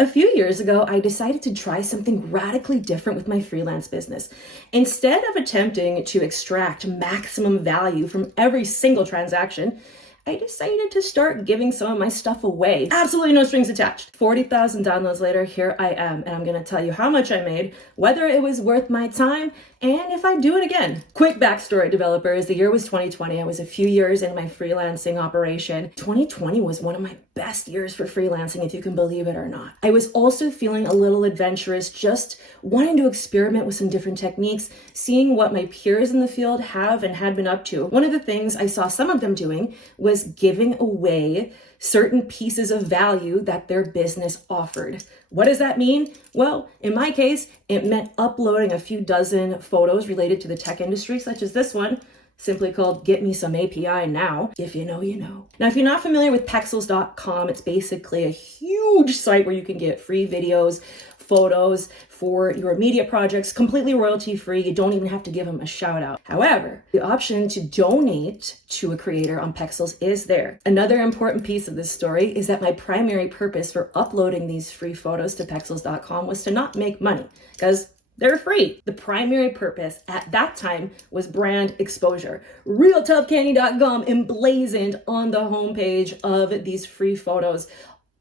A few years ago, I decided to try something radically different with my freelance business. Instead of attempting to extract maximum value from every single transaction, I decided to start giving some of my stuff away. Absolutely no strings attached. 40,000 downloads later, here I am, and I'm gonna tell you how much I made, whether it was worth my time, and if I'd do it again. Quick backstory, developers. The year was 2020. I was a few years in my freelancing operation. 2020 was one of my best years for freelancing, if you can believe it or not. I was also feeling a little adventurous, just wanting to experiment with some different techniques, seeing what my peers in the field have and had been up to. One of the things I saw some of them doing was giving away certain pieces of value that their business offered. What does that mean? Well, in my case, it meant uploading a few dozen photos related to the tech industry, such as this one, simply called Get Me Some API Now. If you know, you know. Now, if you're not familiar with pexels.com, it's basically a huge site where you can get free videos, photos for your media projects, completely royalty free. You don't even have to give them a shout out. However, the option to donate to a creator on Pexels is there. Another important piece of this story is that my primary purpose for uploading these free photos to pexels.com was to not make money, because they're free. The primary purpose at that time was brand exposure. RealToughCandy.com emblazoned on the homepage of these free photos.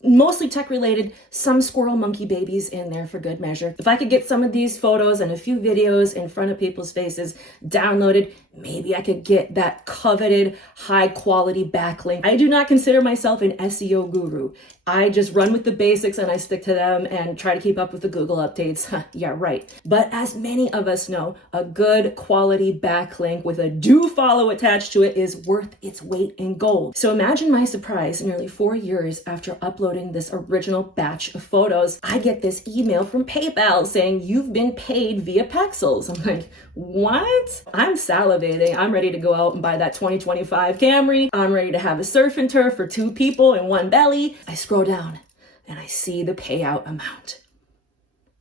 Mostly tech related, some squirrel monkey babies in there for good measure. If I could get some of these photos and a few videos in front of people's faces downloaded, maybe I could get that coveted high quality backlink. I do not consider myself an SEO guru. I just run with the basics and I stick to them and try to keep up with the Google updates. Yeah, right. But as many of us know, a good quality backlink with a do follow attached to it is worth its weight in gold. So imagine my surprise, nearly 4 years after uploading this original batch of photos, I get this email from PayPal saying you've been paid via Pexels. I'm like, what? I'm salivating. I'm ready to go out and buy that 2025 Camry. I'm ready to have a surf and turf for 2 people and 1 belly. I scroll down and I see the payout amount.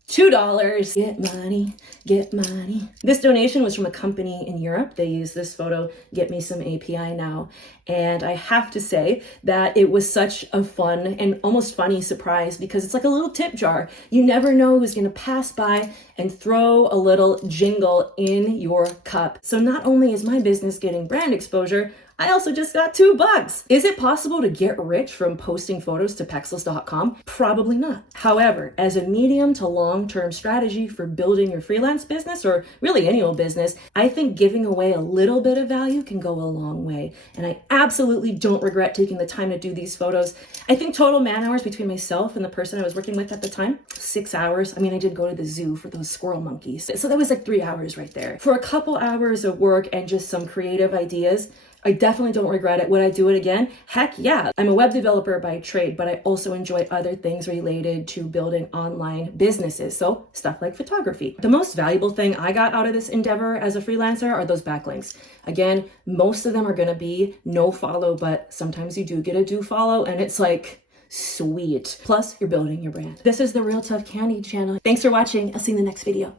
$2. Get money, get money. This donation was from a company in Europe. They used this photo, Get Me Some API Now. And I have to say that it was such a fun and almost funny surprise because it's like a little tip jar. You never know who's gonna pass by and throw a little jingle in your cup. So not only is my business getting brand exposure, I also just got $2. Is it possible to get rich from posting photos to pexels.com? Probably not. However, as a medium to long-term strategy for building your freelance business, or really any old business, I think giving away a little bit of value can go a long way. And I absolutely don't regret taking the time to do these photos. I think total man hours between myself and the person I was working with at the time, 6 hours. I mean, I did go to the zoo for those squirrel monkeys. So that was like 3 hours right there. For a couple hours of work and just some creative ideas, I definitely don't regret it. Would I do it again? Heck yeah. I'm a web developer by trade, but I also enjoy other things related to building online businesses. So stuff like photography. The most valuable thing I got out of this endeavor as a freelancer are those backlinks. Again, most of them are going to be no follow, but sometimes you do get a do follow and it's like, sweet. Plus, you're building your brand. This is the Real Tough Candy channel. Thanks for watching. I'll see you in the next video.